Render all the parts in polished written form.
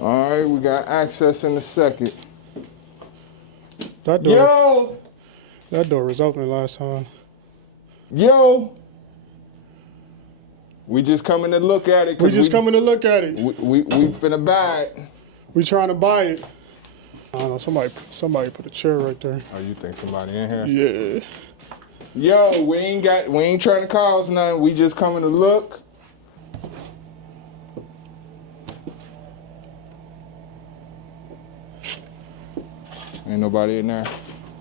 All right, we got access in a second. That door. Yo! That door was open last time. Yo! We just coming to look at it. We coming to look at it. We finna buy it. We trying to buy it. I don't know, somebody put a chair right there. Oh, you think somebody in here? Yeah. Yo, we ain't trying to cause nothing. We just coming to look. Ain't nobody in there.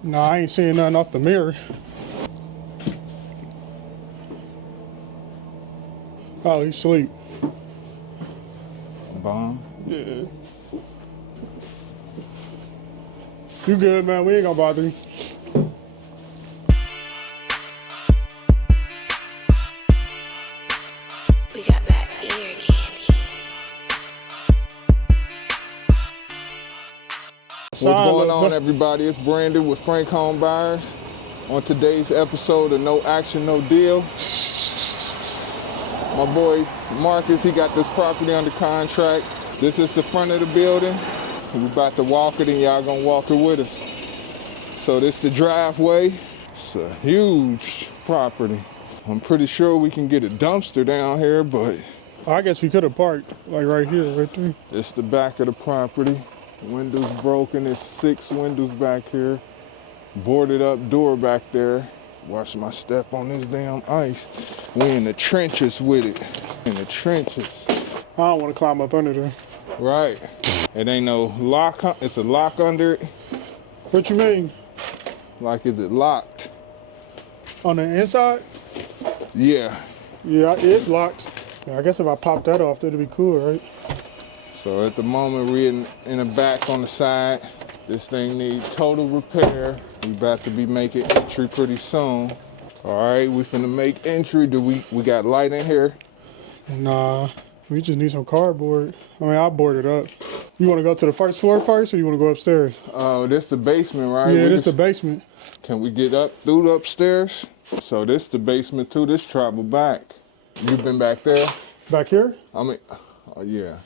Nah, I ain't seeing nothing off the mirror. Oh, he sleep. Bomb. Yeah. You good, man? We ain't gonna bother you. We got that ear candy. What's going on, everybody? It's Brandon with Frank Home Buyers. On today's episode of No Action, No Deal, my boy Marcus, he got this property under contract. This is the front of the building. We about to walk it and y'all gonna walk it with us. So this the driveway. It's a huge property. I'm pretty sure we can get a dumpster down here, but I guess we could have parked like right here, right there. it's the back of the property. Windows broken, there's 6 windows back here. Boarded up door back there. Watch my step on this damn ice. We in the trenches with it. In the trenches. I don't want to climb up under there. Right. It ain't no lock, it's a lock under it. What you mean? Like, is it locked? On the inside? Yeah. Yeah, it's locked. Yeah, I guess if I pop that off, that'd be cool, right? So at the moment, we in the back on the side. This thing needs total repair. We about to be making entry pretty soon. All right, we finna make entry. We got light in here? Nah, we just need some cardboard. I mean, I'll board it up. You want to go to the first floor first, or you want to go upstairs? Oh, this the basement, right? Yeah, this the basement. Can we get up through the upstairs? So this the basement too. This travel back. You been back there? Back here? I mean, oh yeah.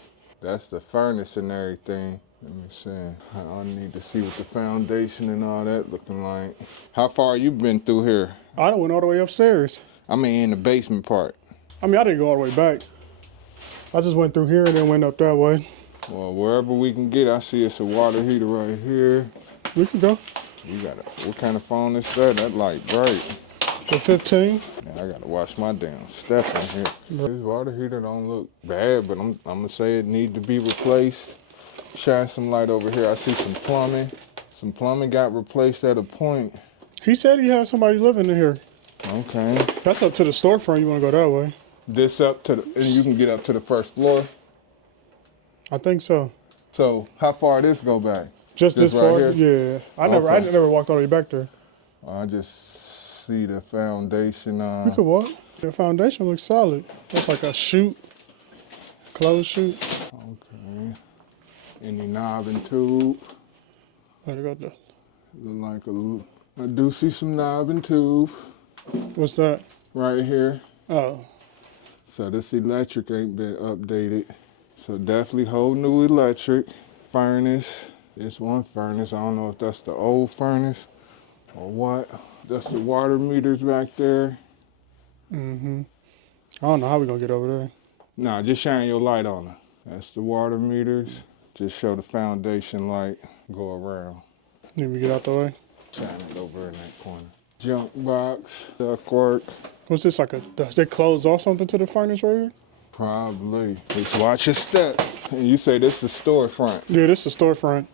That's the furnace and everything. Let me see. I need to see what the foundation and all that looking like. How far you been through here? I done went all the way upstairs. I mean, in the basement part. I mean, I didn't go all the way back. I just went through here and then went up that way. Well, wherever we can get, I see it's a water heater right here. We can go. You got what kind of phone is that? That light bright. The 15. Yeah, I gotta watch my damn step in here. This water heater don't look bad, but I'm gonna say it need to be replaced. Shine some light over here. I see some plumbing. Some plumbing got replaced at a point. He said he had somebody living in here. Okay. That's up to the storefront. You want to go that way? This up to the, and you can get up to the first floor. I think so. So how far this go back? Just this right far? here? Yeah. I never walked all the way back there. I just see the foundation. We could walk. The foundation looks solid. Looks like a chute. Closed chute. Okay. Any knob and tube? There you go. Look like I do see some knob and tube. What's that? Right here. Oh. So this electric ain't been updated. So definitely whole new electric. Furnace. This one furnace. I don't know if that's the old furnace or what. That's the water meters back there. Mm-hmm. I don't know how we gonna get over there. Nah, just shine your light on it. That's the water meters. Just show the foundation light. Go around. Need me to get out the way? Shine it over in that corner. Junk box. Ductwork. What's this like does it close off something to the furnace right here? Probably. Just watch your step. And you say this is storefront. Yeah, this is the storefront.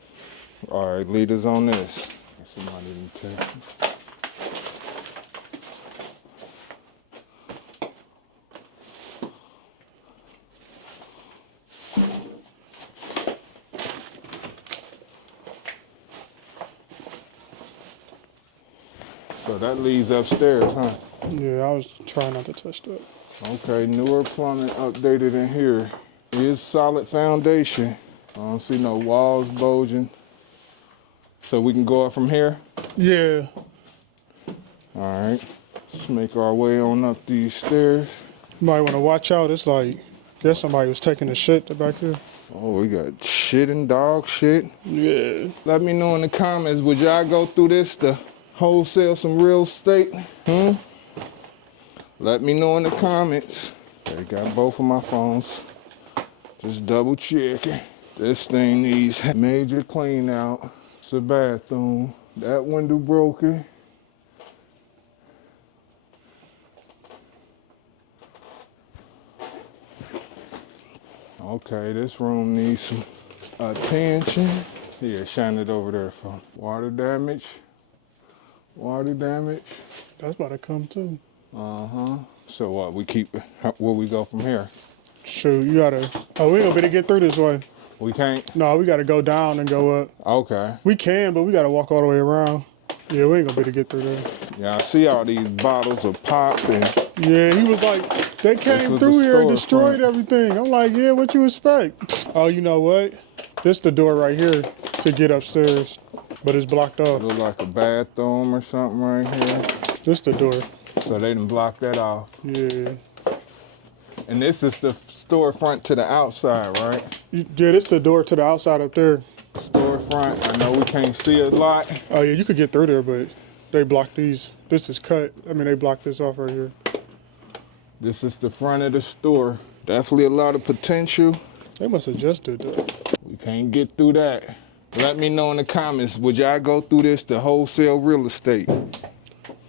All right, leaders on this. Somebody didn't text me. So that leads upstairs, huh? Yeah, I was trying not to touch that. Okay, newer plumbing updated in here. Is solid foundation. I don't see no walls bulging. So we can go up from here? Yeah. All right, let's make our way on up these stairs. You might want to watch out. It's like Guess somebody was taking the shit back here. Oh, we got shit and dog shit. Yeah. Let me know in the comments, would y'all go through this to wholesale some real estate? Let me know in the comments. They got both of my phones. Just double checking. This thing needs major clean out. It's a bathroom. That window broken. Okay, this room needs some attention. Here, shine it over there for water damage. Water damage. That's about to come too. Uh-huh. So what, where we go from here? Shoot, you gotta, oh, we ain't gonna be able to get through this way. We can't? No, we gotta go down and go up. Okay. We can, but we gotta walk all the way around. Yeah, we ain't gonna be able to get through there. Yeah, I see all these bottles of pop and... Yeah, he was like, they came through here and destroyed everything. I'm like, yeah, what you expect? Oh, you know what? This the door right here to get upstairs, but it's blocked off. Look like a bathroom or something right here. This the door. So they done blocked that off. Yeah. And this is the storefront to the outside, right? Yeah, this the door to the outside up there. Storefront, I know we can't see a lot. Oh yeah, you could get through there, but they blocked these. This is cut. I mean, they blocked this off right here. This is the front of the store. Definitely a lot of potential. They must have just did that. We can't get through that. Let me know in the comments, would y'all go through this to wholesale real estate?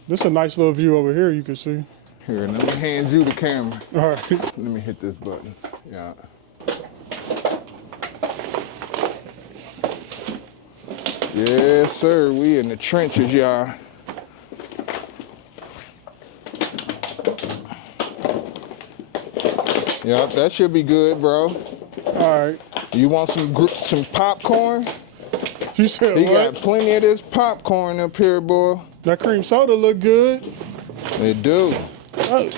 This is a nice little view over here you can see. Here, let me hand you the camera. All right. Let me hit this button. Yeah. Yes, sir. We in the trenches, y'all. Yep, that should be good, bro. All right. You want some popcorn? You said He what? got plenty of this popcorn up here, boy. That cream soda look good. It do. Oh,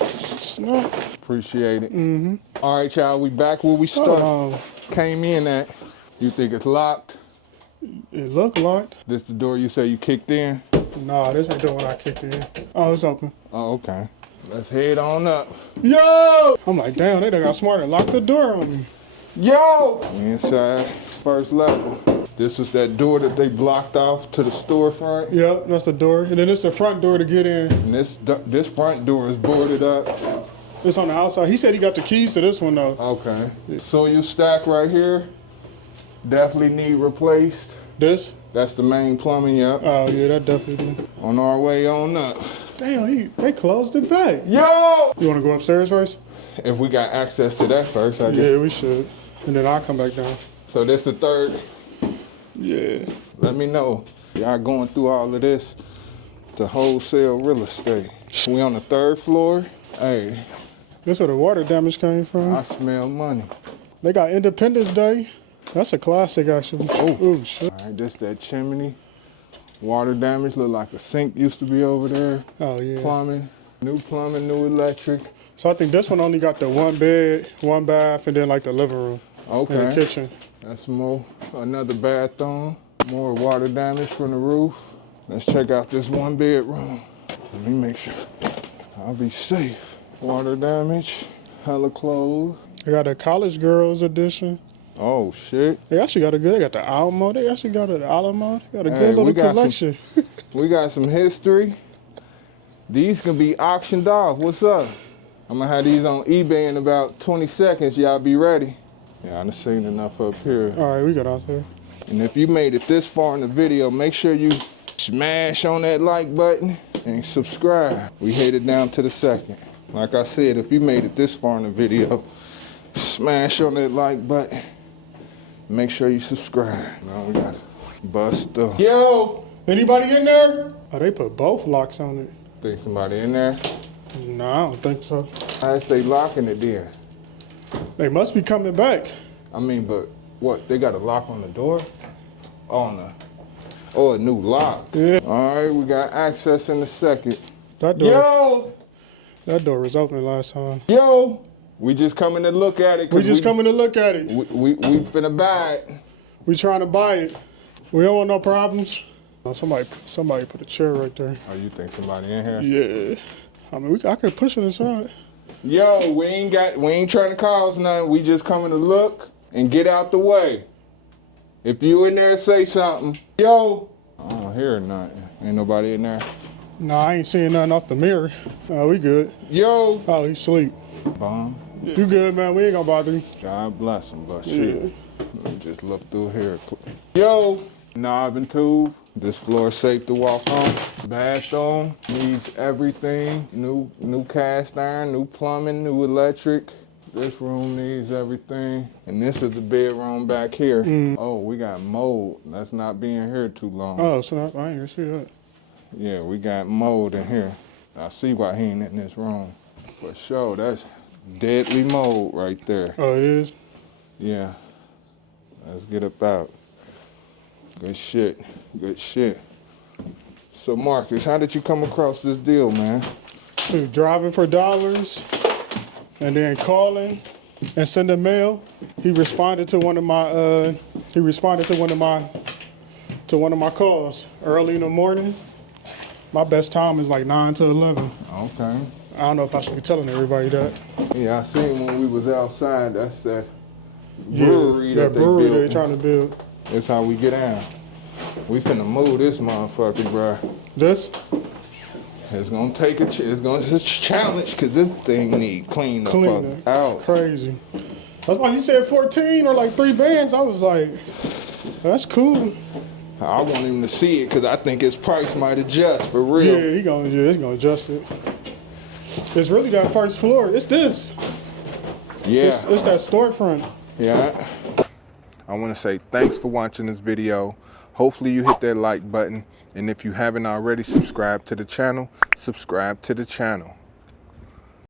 snap. Appreciate it. Mm-hmm. All right, y'all. We back where we started. Came in at. You think it's locked? It look locked. This the door you say you kicked in? Nah, this ain't the one I kicked in. Oh, it's open. Oh, okay. Let's head on up. Yo! I'm like, damn, they done got smart and locked the door on me. Yo! We inside, first level. This is that door that they blocked off to the storefront. Yep, that's the door. And then it's the front door to get in. And this front door is boarded up. It's on the outside. He said he got the keys to this one though. Okay. So you stack right here, definitely need replaced. This? That's the main plumbing, yep. Oh yeah, that definitely do. On our way on up. Damn, they closed it back. Yo! You wanna go upstairs first? If we got access to that first, I guess. Yeah, we should. And then I'll come back down. So this the third. Yeah. Let me know. Y'all going through all of this to wholesale real estate. We on the third floor. Hey. That's where the water damage came from. I smell money. They got Independence Day. That's a classic, actually. Oh, shit. All right, this that chimney. Water damage, look like a sink used to be over there. Oh, yeah. Plumbing, new electric. So I think this one only got the one bed, one bath, and then like the living room. Okay. And the kitchen. That's another bathroom. More water damage from the roof. Let's check out this one bedroom. Let me make sure I'll be safe. Water damage, hella clothes. They got a college girls edition. Oh, shit. They actually got they got the Alamo. They actually got an Alamo. They got a good little collection. We got some history. These can be auctioned off. What's up? I'm gonna have these on eBay in about 20 seconds. Y'all be ready. Yeah, I done seen enough up here. All right, we got out there. And if you made it this far in the video, make sure you smash on that like button and subscribe. We headed down to the second. Like I said, if you made it this far in the video, smash on that like button. Make sure you subscribe. Now we gotta bust up. Yo! Anybody in there? Oh, they put both locks on it. Think somebody in there? No, I don't think so. How is they locking it there? They must be coming back. I mean, but what? They got a lock on the door? Oh, a new lock. Yeah. All right, we got access in a second. That door. Yo! That door was open last time. Yo! We just coming to look at it. We just coming to look at it. We finna buy it. We trying to buy it. We don't want no problems. Oh, somebody put a chair right there. Oh, you think somebody in here? Yeah. I mean, I could push it aside. Yo, we ain't trying to cause nothing. We just coming to look and get out the way. If you in there, say something. Yo. I don't hear nothing. Ain't nobody in there. Nah, I ain't seeing nothing off the mirror. We good. Yo. Oh, he sleep. Bomb. You good, man? We ain't gonna bother you. God bless him, but shit. Let me just look through here. Yo. Knob and tube. This floor is safe to walk on. Bathroom needs everything. New cast iron, new plumbing, new electric. This room needs everything. And this is the bedroom back here. Oh, we got mold. That's not being here too long. Oh, so I ain't even see that. Yeah, we got mold in here. I see why he ain't in this room. For sure, that's deadly mold right there. Oh, it is? Yeah. Let's get up out. Good shit. Good shit. So Marcus, how did you come across this deal, man? Dude, driving for dollars and then calling and sending mail. He responded to one of my calls early in the morning. My best time is like 9 to 11. Okay. I don't know if I should be telling everybody that. Yeah, I seen when we was outside. That's that brewery that they brewery built. they're trying to build. That's how we get down. We finna move this motherfucker, bro. This? It's gonna take it's a challenge because this thing need clean the fuck out. Crazy. That's why you said 14 or like 3 bands. I was like, that's cool. I want him to see it because I think his price might adjust for real. Yeah, he's gonna adjust it. It's really that first floor. It's this. Yeah. It's that storefront. Yeah. I want to say thanks for watching this video. Hopefully you hit that like button. And if you haven't already, subscribe to the channel. Subscribe to the channel.